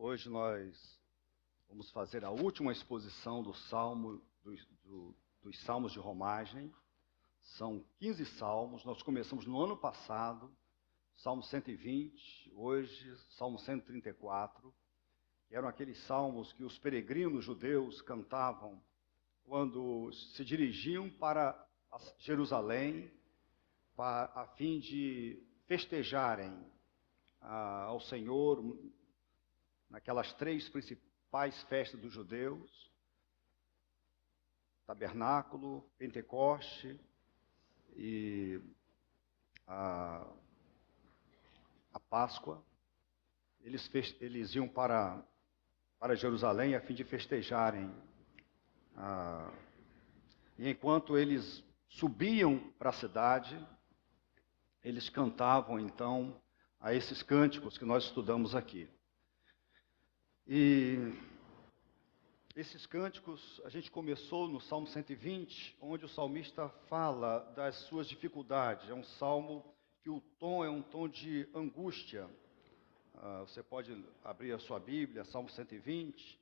Hoje nós vamos fazer a última exposição dos Salmos de Romagem. São 15 salmos, nós começamos no ano passado, Salmo 120, hoje Salmo 134, que eram aqueles salmos que os peregrinos judeus cantavam quando se dirigiam para Jerusalém, a fim de festejarem ao Senhor naquelas três principais festas dos judeus: Tabernáculo, Pentecoste e a Páscoa. Eles iam para Jerusalém a fim de festejarem. E enquanto eles subiam para a cidade, eles cantavam então a esses cânticos que nós estudamos aqui. E esses cânticos, a gente começou no Salmo 120, onde o salmista fala das suas dificuldades. É um salmo que o tom é um tom de angústia. Você pode abrir a sua Bíblia, Salmo 120.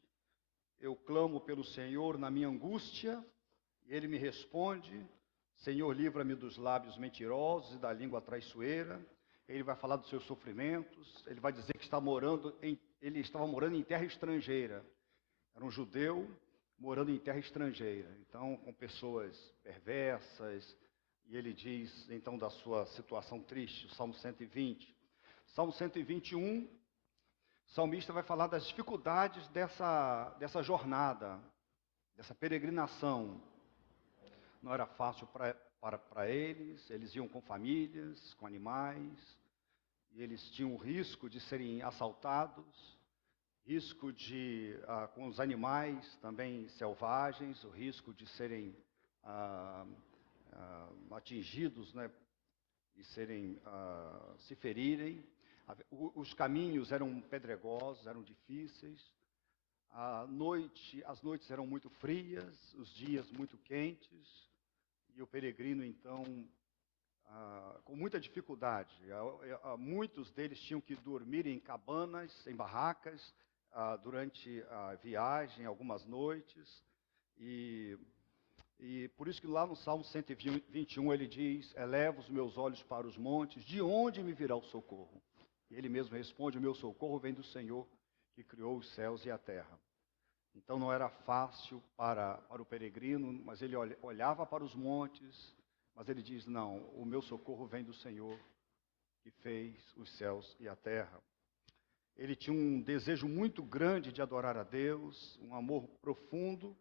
Eu clamo pelo Senhor na minha angústia, e Ele me responde. Senhor, livra-me dos lábios mentirosos e da língua traiçoeira. Ele vai falar dos seus sofrimentos. Ele vai dizer que ele estava morando em terra estrangeira. Era um judeu morando em terra estrangeira, então com pessoas perversas. E ele diz então da sua situação triste, o Salmo 120. Salmo 121, o salmista vai falar das dificuldades dessa jornada, dessa peregrinação. Não era fácil para eles iam com famílias, com animais, e eles tinham o risco de serem assaltados, risco com os animais também selvagens, o risco de serem atingidos, né, e se ferirem. Os caminhos eram pedregosos, eram difíceis. As noites eram muito frias, os dias muito quentes, e o peregrino, então, com muita dificuldade. Muitos deles tinham que dormir em cabanas, em barracas, durante a viagem, algumas noites. E por isso que lá no Salmo 121 ele diz: eleva os meus olhos para os montes, de onde me virá o socorro? E ele mesmo responde: o meu socorro vem do Senhor, que criou os céus e a terra. Então não era fácil para o peregrino, mas ele olhava para os montes, mas ele diz: não, o meu socorro vem do Senhor, que fez os céus e a terra. Ele tinha um desejo muito grande de adorar a Deus, um amor profundo.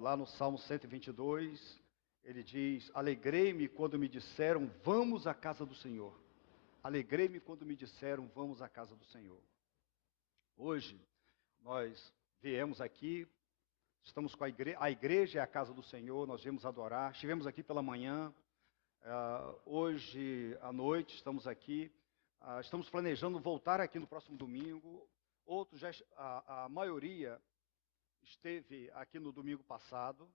Lá no Salmo 122, ele diz: alegrei-me quando me disseram, vamos à casa do Senhor. Alegrei-me quando me disseram, vamos à casa do Senhor. Hoje, nós viemos aqui, estamos com a igreja é a casa do Senhor, nós viemos adorar. Estivemos aqui pela manhã, hoje à noite estamos aqui. Estamos planejando voltar aqui no próximo domingo. Outros, a maioria esteve aqui no domingo passado.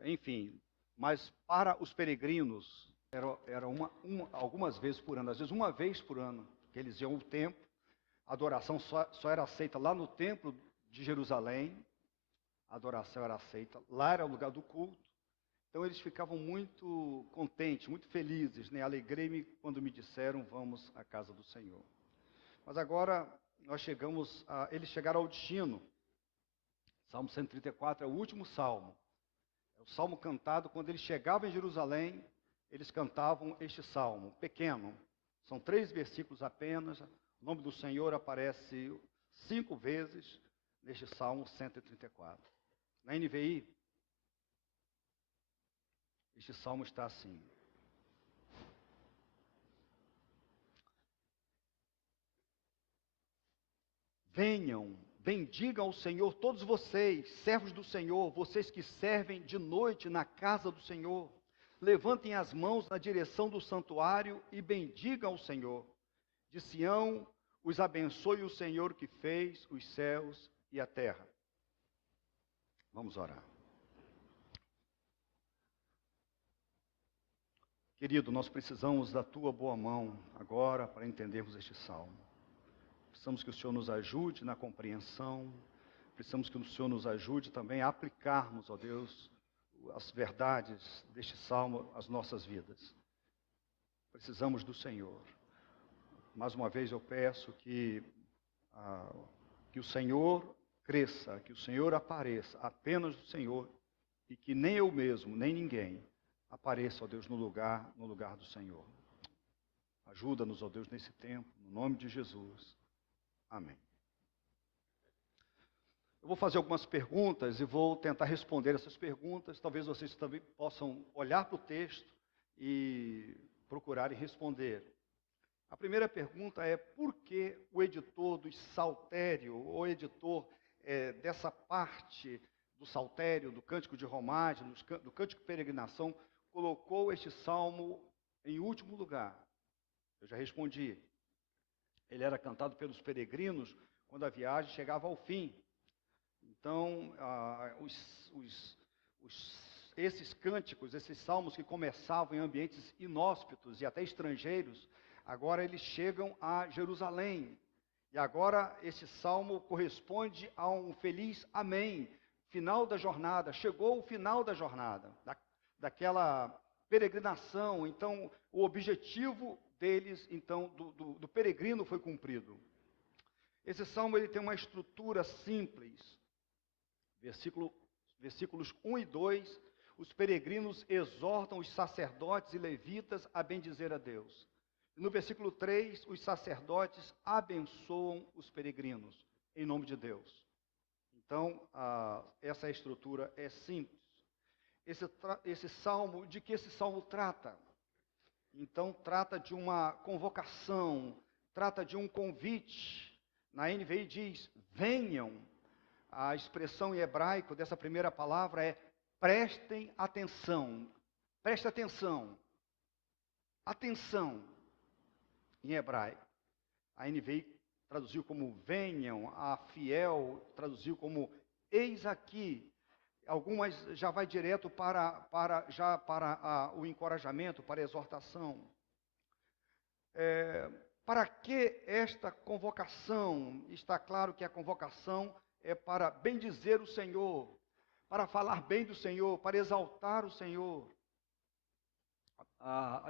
Enfim, mas para os peregrinos era algumas vezes por ano, às vezes uma vez por ano, que eles iam ao templo. A adoração só era aceita lá no templo de Jerusalém. A adoração era aceita, lá era o lugar do culto. Então eles ficavam muito contentes, muito felizes, né? Alegrei-me quando me disseram, vamos à casa do Senhor. Mas agora eles chegaram ao destino. Salmo 134 é o último salmo. É o salmo cantado quando eles chegavam em Jerusalém, eles cantavam este salmo, pequeno. São 3 versículos apenas. O nome do Senhor aparece 5 vezes neste salmo 134. Na NVI, este salmo está assim: venham, bendigam o Senhor todos vocês, servos do Senhor, vocês que servem de noite na casa do Senhor. Levantem as mãos na direção do santuário e bendigam o Senhor. De Sião os abençoe o Senhor que fez os céus e a terra. Vamos orar. Querido, nós precisamos da tua boa mão agora para entendermos este salmo. Precisamos que o Senhor nos ajude na compreensão, precisamos que o Senhor nos ajude também a aplicarmos, ó Deus, as verdades deste salmo às nossas vidas. Precisamos do Senhor. Mais uma vez eu peço que o Senhor cresça, que o Senhor apareça, apenas o Senhor, e que nem eu mesmo, nem ninguém apareça, ó Deus, no lugar do Senhor. Ajuda-nos, ó Deus, nesse tempo, no nome de Jesus. Amém. Eu vou fazer algumas perguntas e vou tentar responder essas perguntas. Talvez vocês também possam olhar para o texto e procurarem responder. A primeira pergunta é: por que o editor do Saltério, o editor dessa parte do Saltério, do Cântico de Romagem, do Cântico de Peregrinação, colocou este salmo em último lugar? Eu já respondi. Ele era cantado pelos peregrinos quando a viagem chegava ao fim. Então, esses cânticos, esses salmos que começavam em ambientes inóspitos e até estrangeiros, agora eles chegam a Jerusalém. E agora esse salmo corresponde a um feliz amém. Final da jornada, chegou o final da jornada, daquela peregrinação. Então, o objetivo deles, então, do peregrino foi cumprido. Esse salmo ele tem uma estrutura simples. Versículos 1 e 2, os peregrinos exortam os sacerdotes e levitas a bendizer a Deus. No versículo 3, os sacerdotes abençoam os peregrinos, em nome de Deus. Então, essa estrutura é simples. Esse salmo, de que esse salmo trata? Então, trata de uma convocação, trata de um convite. Na NVI diz, venham. A expressão em hebraico dessa primeira palavra é prestem atenção. Preste atenção. Atenção, em hebraico. A NVI traduziu como venham, a Fiel traduziu como eis aqui. Algumas já vai direto para o encorajamento, para a exortação. Para que esta convocação? Está claro que a convocação é para bendizer o Senhor, para falar bem do Senhor, para exaltar o Senhor.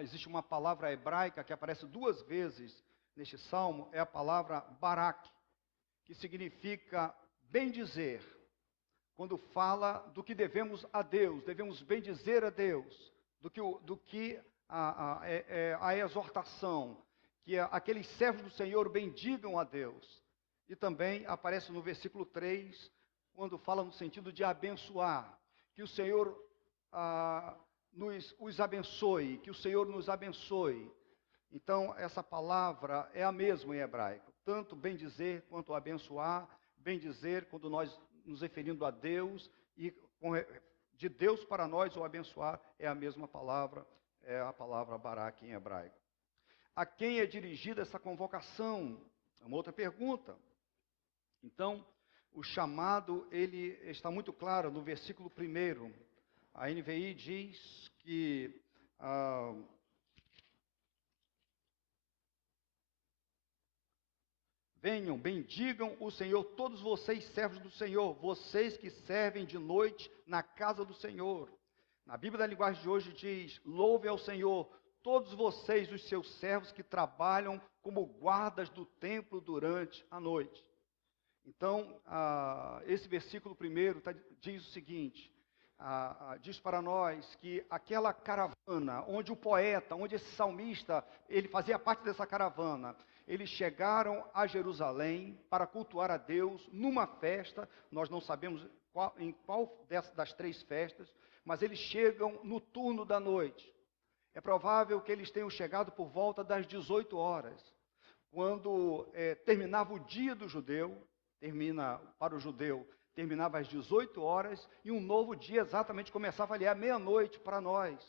Existe uma palavra hebraica que aparece 2 vezes neste salmo, é a palavra barak, que significa bendizer. Quando fala do que devemos a Deus, devemos bendizer a Deus, do que a exortação, que aqueles servos do Senhor bendigam a Deus. E também aparece no versículo 3, quando fala no sentido de abençoar, que o Senhor os abençoe, que o Senhor nos abençoe. Então, essa palavra é a mesma em hebraico, tanto bendizer quanto abençoar. Bendizer, quando nós nos referindo a Deus, e de Deus para nós, o abençoar, é a mesma palavra, é a palavra barak em hebraico. A quem é dirigida essa convocação? É uma outra pergunta. Então, o chamado, ele está muito claro no versículo 1. A NVI diz que venham, bendigam o Senhor, todos vocês servos do Senhor, vocês que servem de noite na casa do Senhor. Na Bíblia da linguagem de hoje diz, louve ao Senhor, todos vocês, os seus servos que trabalham como guardas do templo durante a noite. Então, esse versículo 1 diz o seguinte, diz para nós que aquela caravana, onde o poeta, onde esse salmista, ele fazia parte dessa caravana, eles chegaram a Jerusalém para cultuar a Deus numa festa. Nós não sabemos em qual das 3 festas, mas eles chegam no turno da noite. É provável que eles tenham chegado por volta das 18 horas, quando terminava o dia do judeu, para o judeu, terminava às 18 horas, e um novo dia exatamente começava ali à meia-noite para nós.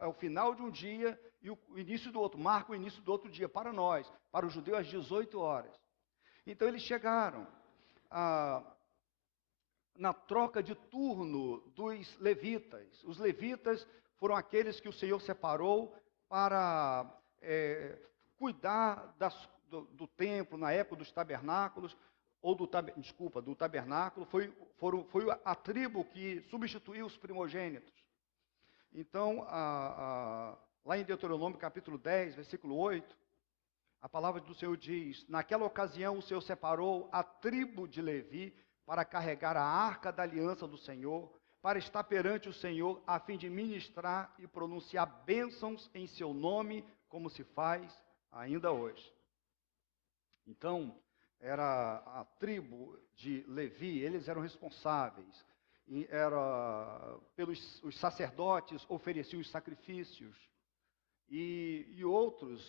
É o final de um dia e o início do outro, marca o início do outro dia para nós, para o judeu às 18 horas. Então eles chegaram. na troca de turno dos levitas. Os levitas foram aqueles que o Senhor separou para cuidar do templo na época dos tabernáculos, ou do tabernáculo. Foi a tribo que substituiu os primogênitos. Então, lá em Deuteronômio capítulo 10, versículo 8, a palavra do Senhor diz: naquela ocasião o Senhor separou a tribo de Levi para carregar a arca da aliança do Senhor, para estar perante o Senhor, a fim de ministrar e pronunciar bênçãos em seu nome, como se faz ainda hoje. Então, era a tribo de Levi, eles eram responsáveis. E os sacerdotes ofereciam os sacrifícios. E outros,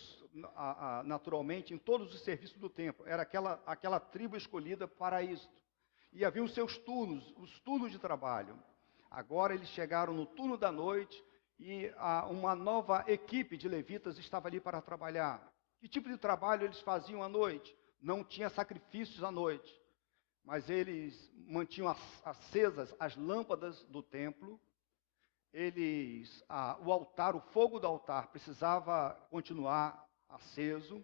naturalmente, em todos os serviços do templo. Era aquela tribo escolhida para isto. E havia os seus turnos, os turnos de trabalho. Agora eles chegaram no turno da noite e uma nova equipe de levitas estava ali para trabalhar. Que tipo de trabalho eles faziam à noite? Não tinha sacrifícios à noite, mas eles mantinham acesas as lâmpadas do templo. O altar, o fogo do altar precisava continuar aceso.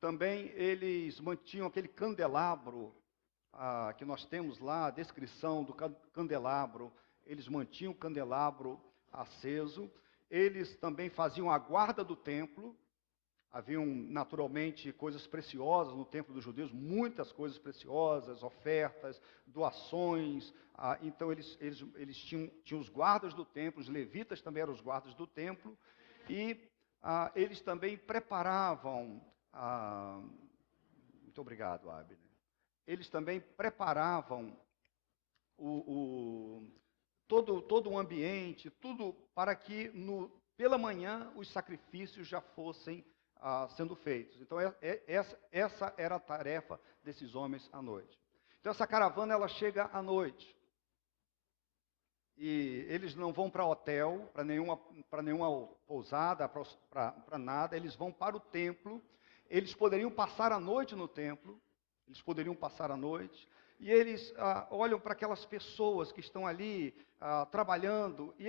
Também eles mantinham aquele candelabro, que nós temos lá, a descrição do candelabro. Eles mantinham o candelabro aceso. Eles também faziam a guarda do templo. Haviam, naturalmente, coisas preciosas no templo dos judeus, muitas coisas preciosas, ofertas, doações. Então, eles tinham os guardas do templo, os levitas também eram os guardas do templo, e eles também preparavam... muito obrigado, Abner. Eles também preparavam todo o ambiente, tudo para que pela manhã os sacrifícios já fossem sendo feitos. Então, essa era a tarefa desses homens à noite. Então, essa caravana, ela chega à noite. E eles não vão para hotel, para nenhuma pousada, para nada. Eles vão para o templo. Eles poderiam passar a noite no templo. E eles olham para aquelas pessoas que estão ali trabalhando. E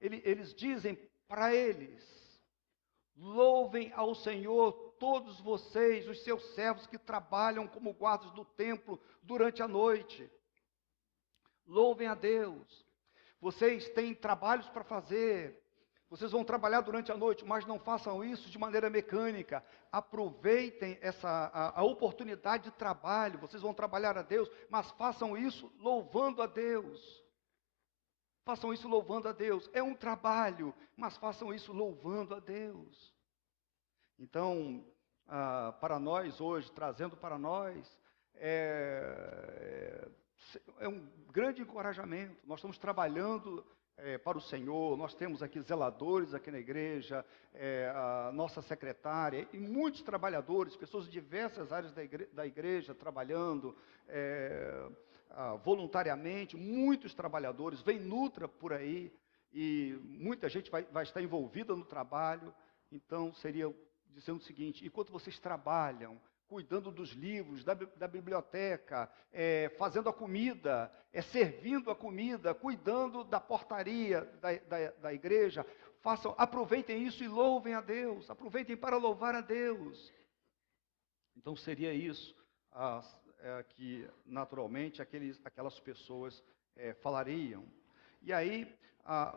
eles dizem para eles: louvem ao Senhor todos vocês, os seus servos que trabalham como guardas do templo durante a noite. Louvem a Deus. Vocês têm trabalhos para fazer. Vocês vão trabalhar durante a noite, mas não façam isso de maneira mecânica. Aproveitem a oportunidade de trabalho. Vocês vão trabalhar a Deus, mas façam isso louvando a Deus. Façam isso louvando a Deus. É um trabalho, mas façam isso louvando a Deus. Então, para nós hoje, trazendo para nós, é um grande encorajamento. Nós estamos trabalhando para o Senhor. Nós temos aqui zeladores aqui na igreja, a nossa secretária e muitos trabalhadores, pessoas de diversas áreas da igreja trabalhando voluntariamente, muitos trabalhadores. Vem Nutra por aí e muita gente vai estar envolvida no trabalho. Então, seria dizendo o seguinte: enquanto vocês trabalham, cuidando dos livros, da biblioteca, fazendo a comida, servindo a comida, cuidando da portaria da igreja, aproveitem isso e louvem a Deus, aproveitem para louvar a Deus. Então, seria isso que, naturalmente, aquelas pessoas falariam. E aí,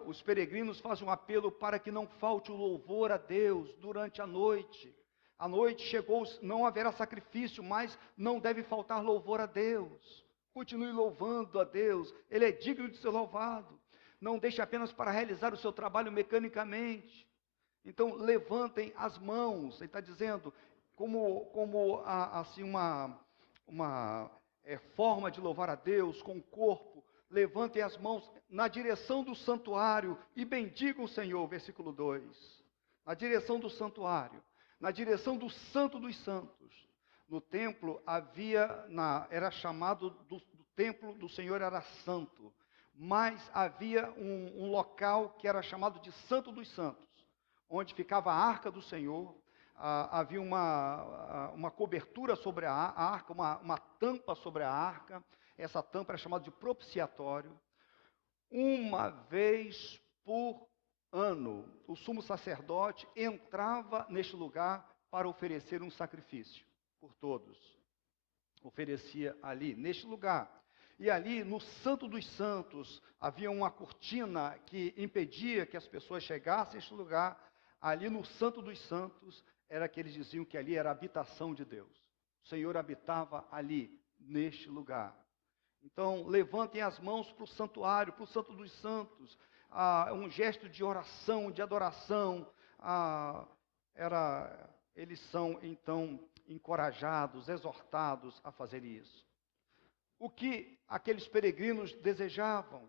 os peregrinos fazem um apelo para que não falte o louvor a Deus durante a noite. A noite chegou, não haverá sacrifício, mas não deve faltar louvor a Deus. Continue louvando a Deus, Ele é digno de ser louvado. Não deixe apenas para realizar o seu trabalho mecanicamente. Então, levantem as mãos. Ele está dizendo, como assim uma forma de louvar a Deus com o corpo. Levantem as mãos na direção do santuário e bendigam o Senhor, versículo 2. Na direção do santuário, na direção do Santo dos Santos. No templo era chamado do templo do Senhor, era santo, mas havia um local que era chamado de Santo dos Santos, onde ficava a arca do Senhor. Havia uma cobertura sobre a arca, uma tampa sobre a arca. Essa tampa era chamada de propiciatório. Uma vez por ano, o sumo sacerdote entrava neste lugar para oferecer um sacrifício por todos. Oferecia ali, neste lugar. E ali, no Santo dos Santos, havia uma cortina que impedia que as pessoas chegassem a este lugar. Ali no Santo dos Santos, era que eles diziam que ali era a habitação de Deus. O Senhor habitava ali, neste lugar. Então, levantem as mãos para o santuário, para o Santo dos Santos. Um gesto de oração, de adoração. Eles são, então, encorajados, exortados a fazer isso. O que aqueles peregrinos desejavam?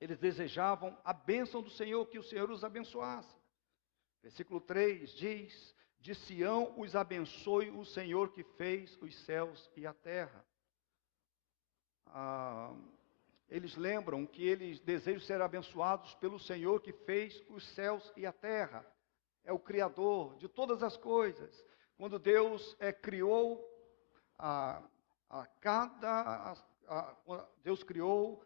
Eles desejavam a bênção do Senhor, que o Senhor os abençoasse. Versículo 3 diz: de Sião os abençoe o Senhor que fez os céus e a terra. Eles lembram que eles desejam ser abençoados pelo Senhor que fez os céus e a terra. É o Criador de todas as coisas. Quando Deus criou Deus criou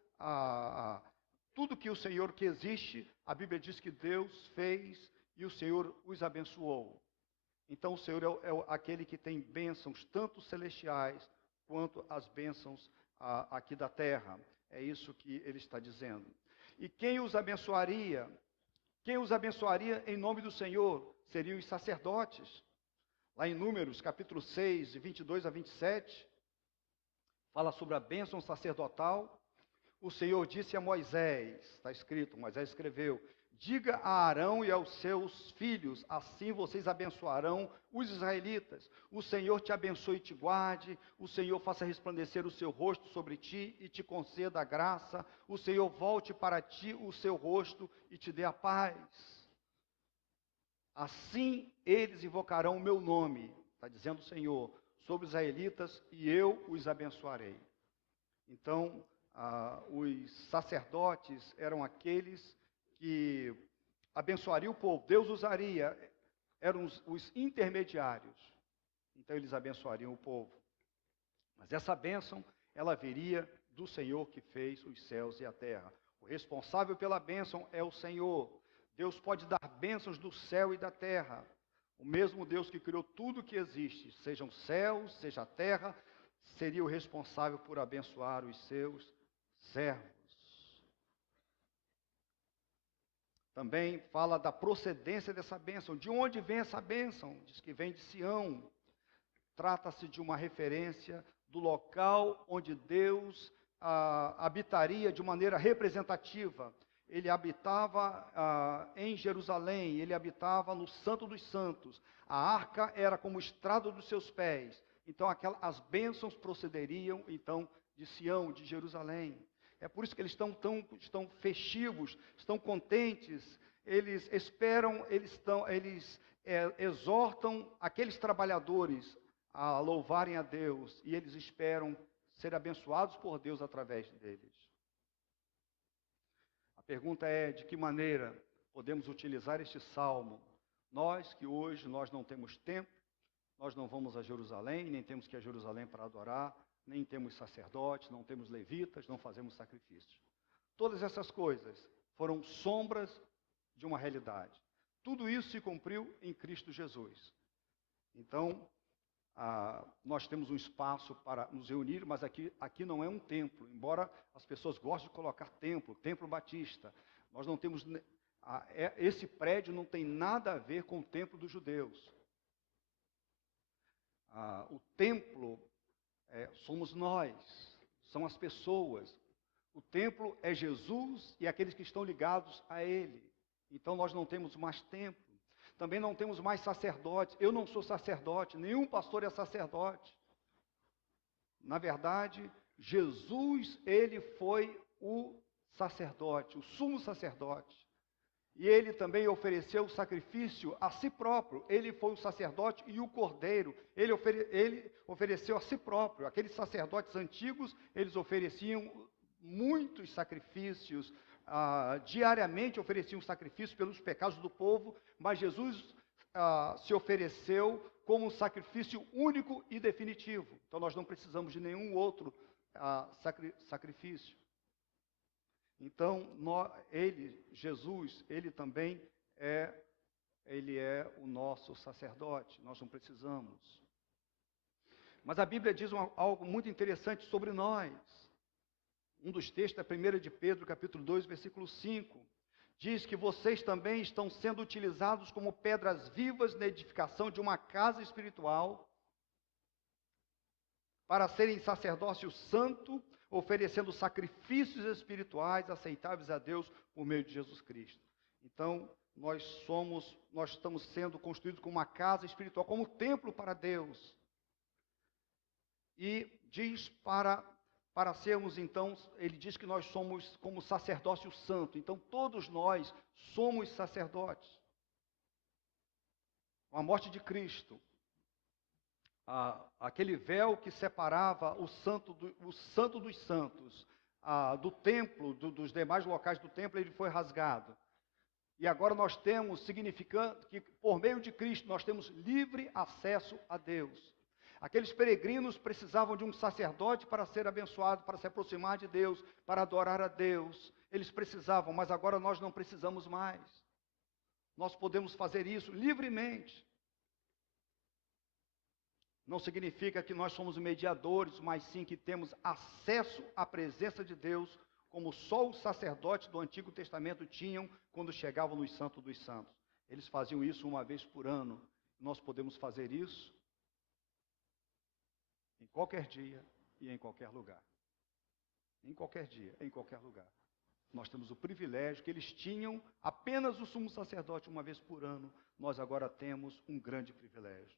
tudo que o Senhor que existe, a Bíblia diz que Deus fez e o Senhor os abençoou. Então o Senhor é aquele que tem bênçãos, tanto celestiais quanto as bênçãos aqui da terra. É isso que ele está dizendo. E quem os abençoaria? Quem os abençoaria em nome do Senhor? Seriam os sacerdotes. Lá em Números, capítulo 6, de 22 a 27, fala sobre a bênção sacerdotal. O Senhor disse a Moisés, está escrito, Moisés escreveu: diga a Arão e aos seus filhos, assim vocês abençoarão os israelitas. O Senhor te abençoe e te guarde, o Senhor faça resplandecer o seu rosto sobre ti e te conceda a graça, o Senhor volte para ti o seu rosto e te dê a paz. Assim eles invocarão o meu nome, está dizendo o Senhor, sobre os israelitas, e eu os abençoarei. Então, os sacerdotes eram aqueles que abençoariam o povo. Deus usaria, eram os intermediários. Então, eles abençoariam o povo. Mas essa bênção, ela viria do Senhor que fez os céus e a terra. O responsável pela bênção é o Senhor. Deus pode dar bênçãos do céu e da terra. O mesmo Deus que criou tudo que existe, sejam céus, seja a terra, seria o responsável por abençoar os seus servos. Também fala da procedência dessa bênção. De onde vem essa bênção? Diz que vem de Sião. Trata-se de uma referência do local onde Deus habitaria de maneira representativa. Ele habitava em Jerusalém, ele habitava no Santo dos Santos. A arca era como o estrado dos seus pés. Então, as bênçãos procederiam, então, de Sião, de Jerusalém. É por isso que eles estão festivos, estão contentes, eles esperam, eles exortam aqueles trabalhadores a louvarem a Deus, e eles esperam ser abençoados por Deus através deles. A pergunta é: de que maneira podemos utilizar este salmo? Nós que hoje nós não temos tempo, nós não vamos a Jerusalém, nem temos que ir a Jerusalém para adorar, nem temos sacerdotes, não temos levitas, não fazemos sacrifícios. Todas essas coisas foram sombras de uma realidade. Tudo isso se cumpriu em Cristo Jesus. Então, nós temos um espaço para nos reunir, mas aqui não é um templo, embora as pessoas gostem de colocar templo batista. Nós não temos, esse prédio não tem nada a ver com o templo dos judeus. O templo somos nós, são as pessoas. O templo é Jesus e aqueles que estão ligados a Ele. Então nós não temos mais templo. Também não temos mais sacerdotes. Eu não sou sacerdote, nenhum pastor é sacerdote. Na verdade, Jesus, ele foi o sacerdote, o sumo sacerdote. E ele também ofereceu o sacrifício a si próprio. Ele foi o sacerdote e o cordeiro. Ele ofereceu a si próprio. Aqueles sacerdotes antigos, eles ofereciam muitos sacrifícios, diariamente ofereciam sacrifícios pelos pecados do povo, mas Jesus se ofereceu como um sacrifício único e definitivo. Então nós não precisamos de nenhum outro sacrifício. Então, Jesus, ele também ele é o nosso sacerdote, nós não precisamos. Mas a Bíblia diz algo muito interessante sobre nós. Um dos textos é 1 de Pedro, capítulo 2, versículo 5. Diz que vocês também estão sendo utilizados como pedras vivas na edificação de uma casa espiritual, para serem sacerdócio santo, oferecendo sacrifícios espirituais aceitáveis a Deus por meio de Jesus Cristo. Então, nós estamos sendo construídos como uma casa espiritual, como templo para Deus. E diz para sermos, então, ele diz que nós somos como sacerdócio santo. Então, todos nós somos sacerdotes. Com a morte de Cristo, aquele véu que separava o santo dos santos do templo, dos demais locais do templo, ele foi rasgado. E agora nós temos, significando que por meio de Cristo, nós temos livre acesso a Deus. Aqueles peregrinos precisavam de um sacerdote para ser abençoado, para se aproximar de Deus, para adorar a Deus. Eles precisavam, mas agora nós não precisamos mais. Nós podemos fazer isso livremente. Não significa que nós somos mediadores, mas sim que temos acesso à presença de Deus, como só os sacerdotes do Antigo Testamento tinham quando chegavam no Santo dos Santos. Eles faziam isso uma vez por ano. Nós podemos fazer isso em qualquer dia e em qualquer lugar. Em qualquer dia, em qualquer lugar. Nós temos o privilégio que eles tinham apenas o sumo sacerdote uma vez por ano. Nós agora temos um grande privilégio.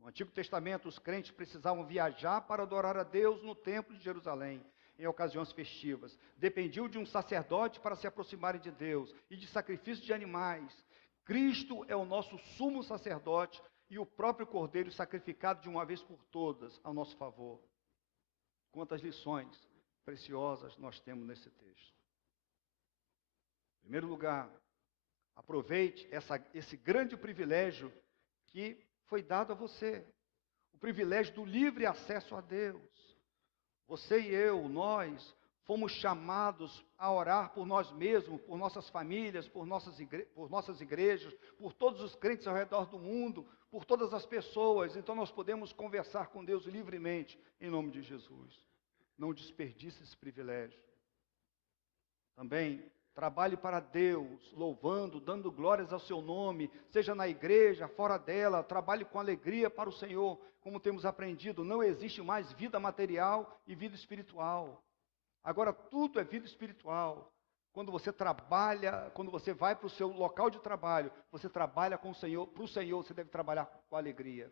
No Antigo Testamento, os crentes precisavam viajar para adorar a Deus no Templo de Jerusalém, em ocasiões festivas. Dependiam de um sacerdote para se aproximarem de Deus e de sacrifício de animais. Cristo é o nosso sumo sacerdote e o próprio Cordeiro sacrificado de uma vez por todas a nosso favor. Quantas lições preciosas nós temos nesse texto. Em primeiro lugar, aproveite esse grande privilégio que foi dado a você. O privilégio do livre acesso a Deus. Você e eu, nós, fomos chamados a orar por nós mesmos, por nossas famílias, por nossas igrejas, por todos os crentes ao redor do mundo, por todas as pessoas. Então nós podemos conversar com Deus livremente, em nome de Jesus. Não desperdice esse privilégio. Também trabalhe para Deus, louvando, dando glórias ao seu nome, seja na igreja, fora dela, trabalhe com alegria para o Senhor. Como temos aprendido, não existe mais vida material e vida espiritual. Agora tudo é vida espiritual. Quando você trabalha, quando você vai para o seu local de trabalho, você trabalha com o Senhor, para o Senhor você deve trabalhar com alegria.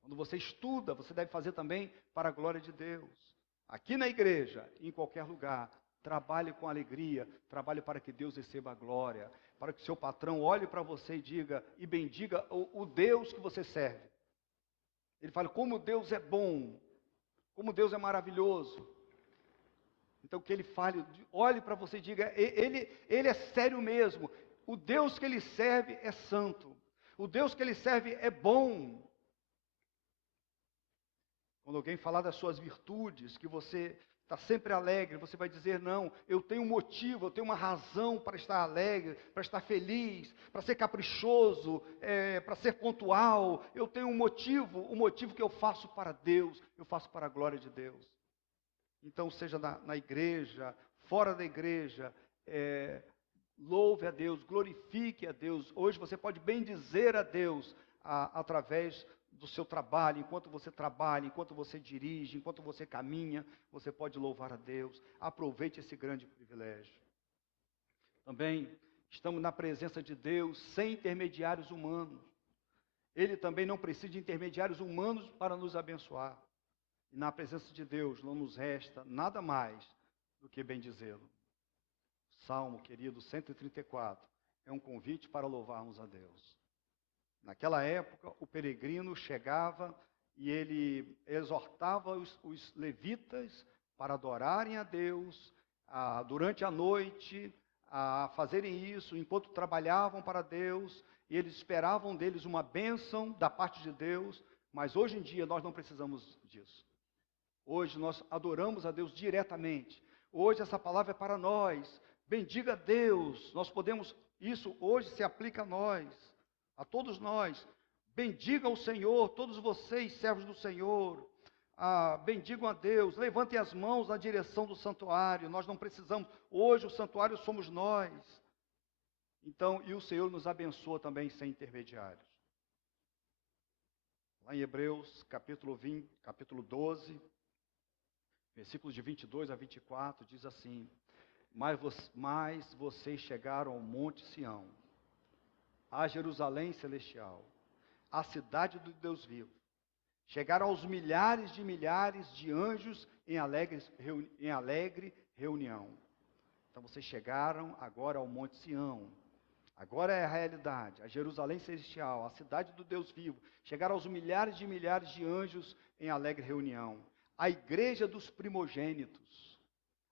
Quando você estuda, você deve fazer também para a glória de Deus. Aqui na igreja, em qualquer lugar, trabalhe com alegria, trabalhe para que Deus receba a glória, para que seu patrão olhe para você e diga, e bendiga o Deus que você serve. Ele fala, como Deus é bom, como Deus é maravilhoso. Então que ele fale, olhe para você e diga, ele é sério mesmo, o Deus que ele serve é santo, o Deus que ele serve é bom. Quando alguém falar das suas virtudes, que você está sempre alegre, você vai dizer, não, eu tenho um motivo, eu tenho uma razão para estar alegre, para estar feliz, para ser caprichoso, para ser pontual. Eu tenho um motivo, o motivo que eu faço para Deus, eu faço para a glória de Deus. Então, seja na igreja, fora da igreja, louve a Deus, glorifique a Deus. Hoje você pode bendizer a Deus através do seu trabalho, enquanto você trabalha, enquanto você dirige, enquanto você caminha, você pode louvar a Deus. Aproveite esse grande privilégio. Também estamos na presença de Deus sem intermediários humanos. Ele também não precisa de intermediários humanos para nos abençoar. E na presença de Deus não nos resta nada mais do que bendizê-lo. Salmo, querido, 134, é um convite para louvarmos a Deus. Naquela época, o peregrino chegava e ele exortava os levitas para adorarem a Deus durante a noite, a fazerem isso enquanto trabalhavam para Deus, e eles esperavam deles uma bênção da parte de Deus, mas hoje em dia nós não precisamos disso. Hoje nós adoramos a Deus diretamente. Hoje essa palavra é para nós. Bendiga a Deus. Nós podemos, isso hoje se aplica a nós, a todos nós. Bendiga o Senhor, todos vocês, servos do Senhor. Bendigam a Deus. Levantem as mãos na direção do santuário. Nós não precisamos. Hoje o santuário somos nós. Então, e o Senhor nos abençoa também sem intermediários. Lá em Hebreus, capítulo 12, versículos de 22 a 24, diz assim: Mas vocês chegaram ao Monte Sião, a Jerusalém celestial, a cidade do Deus vivo. Chegaram aos milhares de anjos em alegre reunião. Então vocês chegaram agora ao Monte Sião. Agora é a realidade, a Jerusalém celestial, a cidade do Deus vivo. Chegaram aos milhares de anjos em alegre reunião. A igreja dos primogênitos,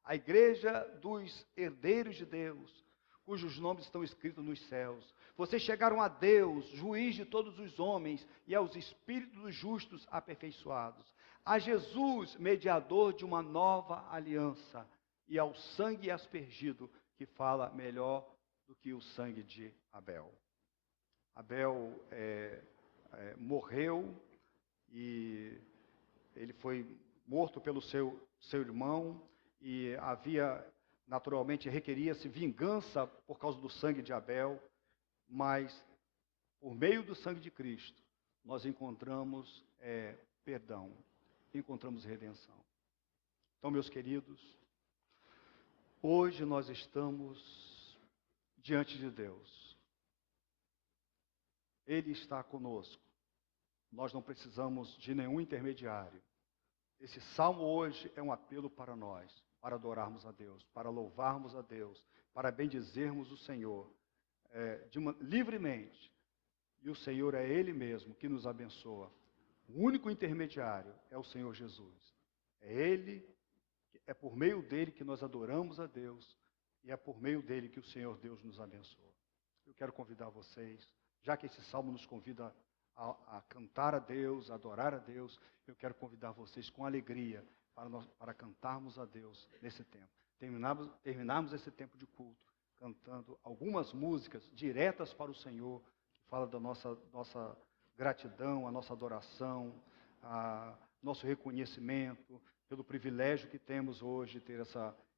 a igreja dos herdeiros de Deus, cujos nomes estão escritos nos céus. Vocês chegaram a Deus, juiz de todos os homens, e aos espíritos dos justos aperfeiçoados. A Jesus, mediador de uma nova aliança, e ao sangue aspergido, que fala melhor do que o sangue de Abel. Abel morreu e ele foi morto pelo seu irmão, e naturalmente requeria-se vingança por causa do sangue de Abel, mas por meio do sangue de Cristo nós encontramos perdão, encontramos redenção. Então, meus queridos, hoje nós estamos diante de Deus. Ele está conosco. Nós não precisamos de nenhum intermediário. Esse salmo hoje é um apelo para nós, para adorarmos a Deus, para louvarmos a Deus, para bendizermos o Senhor livremente. E o Senhor é Ele mesmo que nos abençoa. O único intermediário é o Senhor Jesus. É por meio dele que nós adoramos a Deus, e é por meio dele que o Senhor Deus nos abençoa. Eu quero convidar vocês, já que esse salmo nos convida a cantar a Deus, a adorar a Deus, eu quero convidar vocês com alegria para cantarmos a Deus nesse tempo. Terminarmos esse tempo de culto cantando algumas músicas diretas para o Senhor, que fala da nossa gratidão, a nossa adoração, nosso reconhecimento pelo privilégio que temos hoje de ter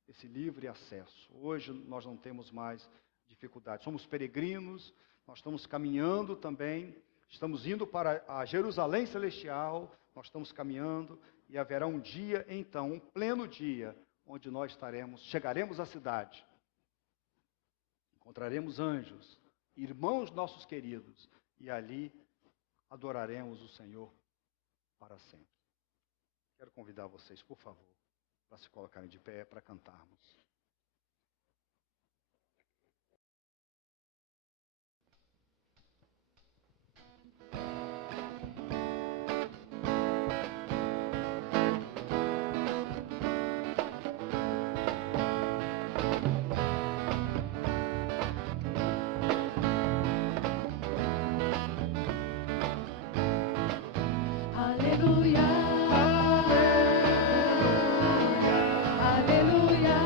esse livre acesso. Hoje nós não temos mais dificuldade. Somos peregrinos, nós estamos caminhando também, estamos indo para a Jerusalém celestial, nós estamos caminhando, e haverá um dia, então, um pleno dia, onde nós chegaremos à cidade, encontraremos anjos, irmãos nossos queridos, e ali adoraremos o Senhor para sempre. Quero convidar vocês, por favor, para se colocarem de pé, para cantarmos. Aleluia, aleluia,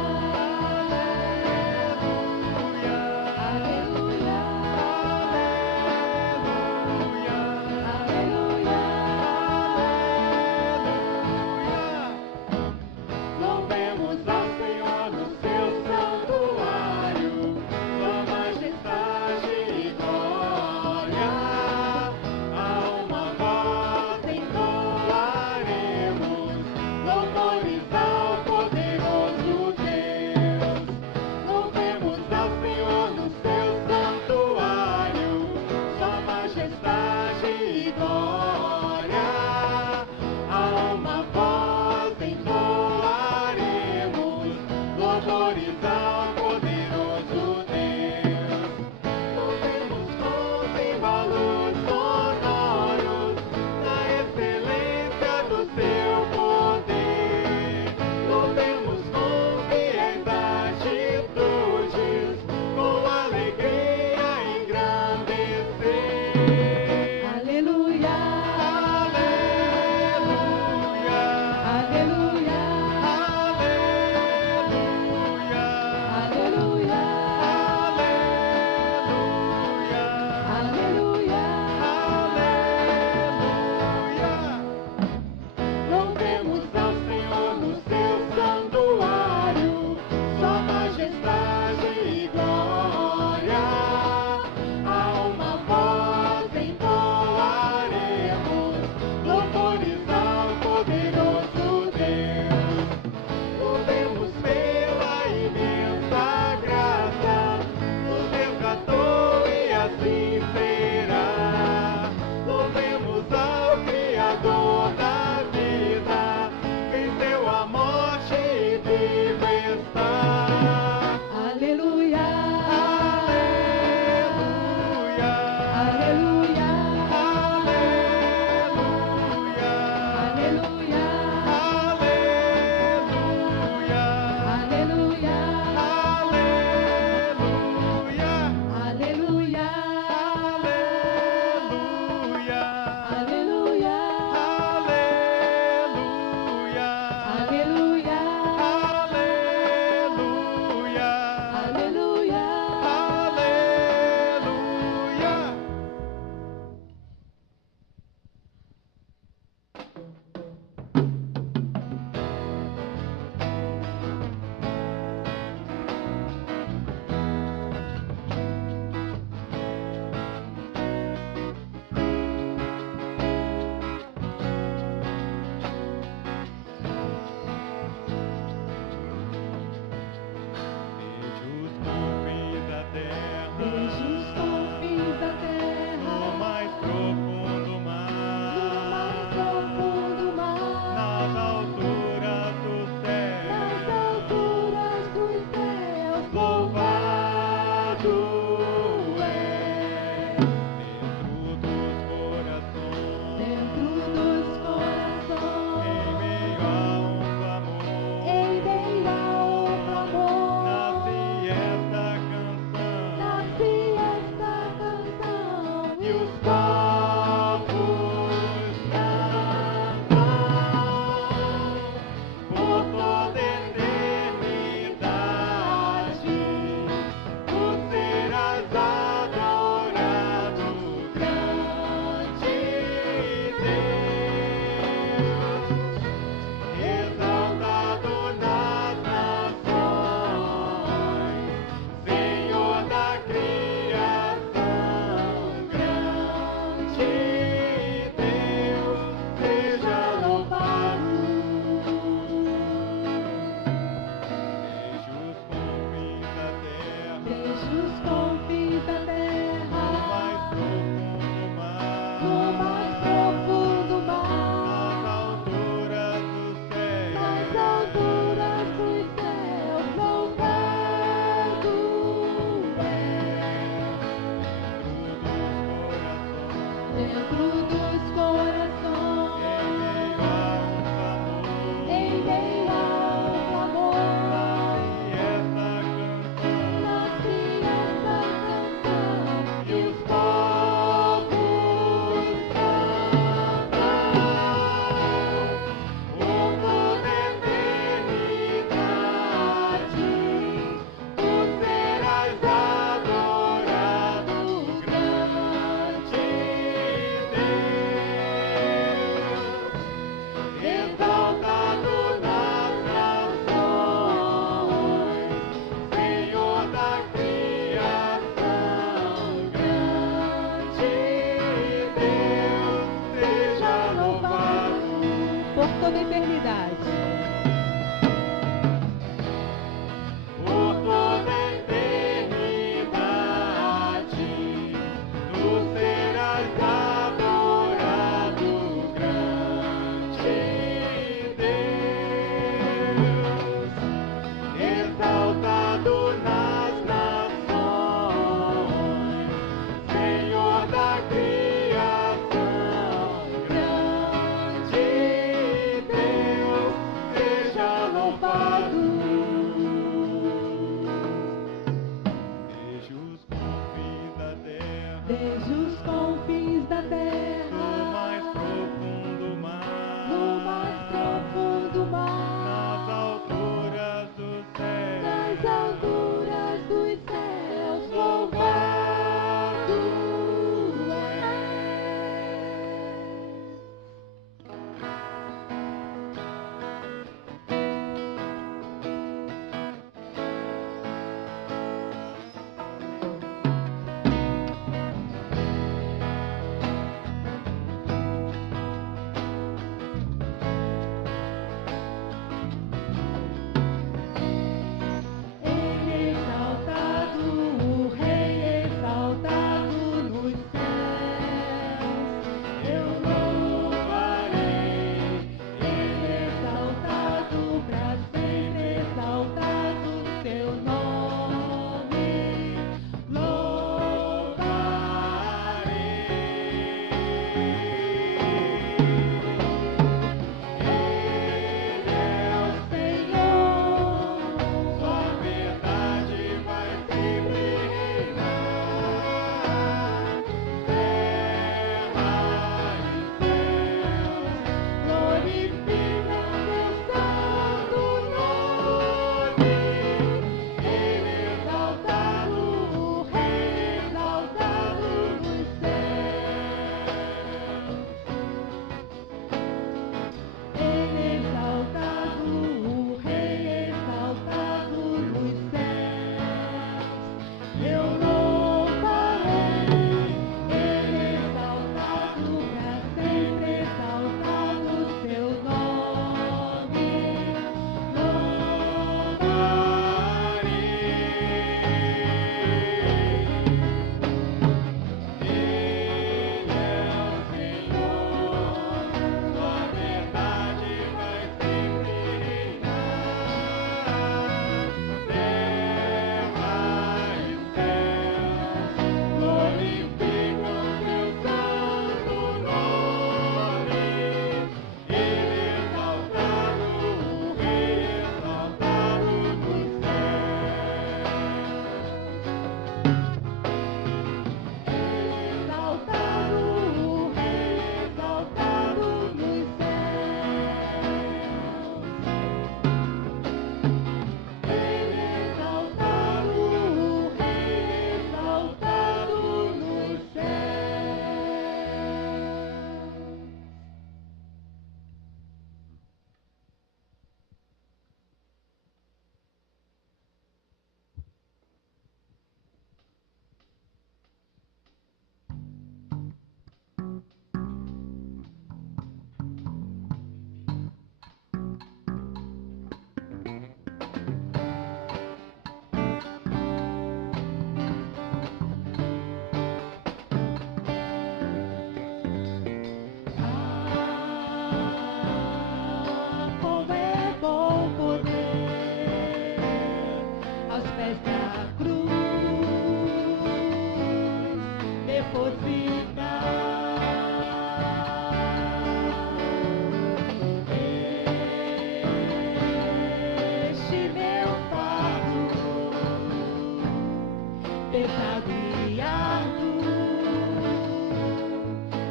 pesado e árduo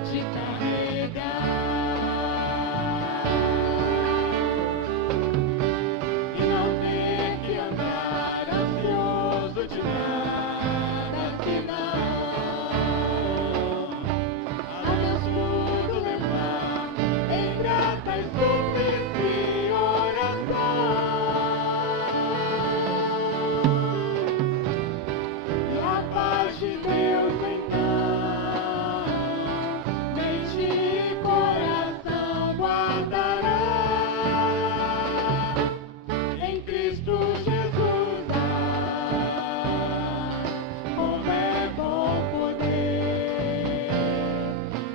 de carregar, e não ter que andar ansioso de nada, senão a Deus tudo levar em gratas súplicas e oração. E a paz de Deus então mente e coração guardará em Cristo Jesus. Como é bom poder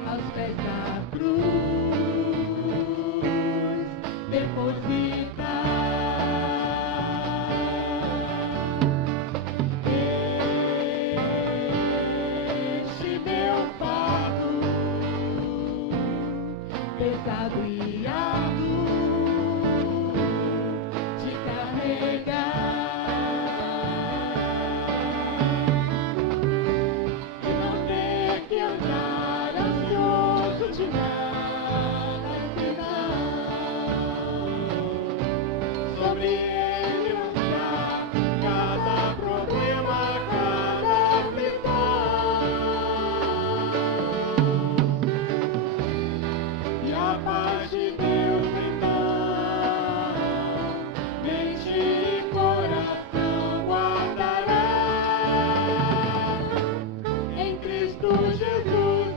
aos pés da cruz depositar este meu fardo pesado e árduo de carregar, e não ter que andar ansioso de nada, senão sobre ele lançar cada problema, cada aflição. E a paz de Deus então mente e coração guardará em Cristo Jesus.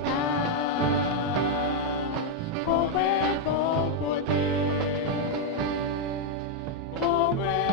Como é bom poder, como é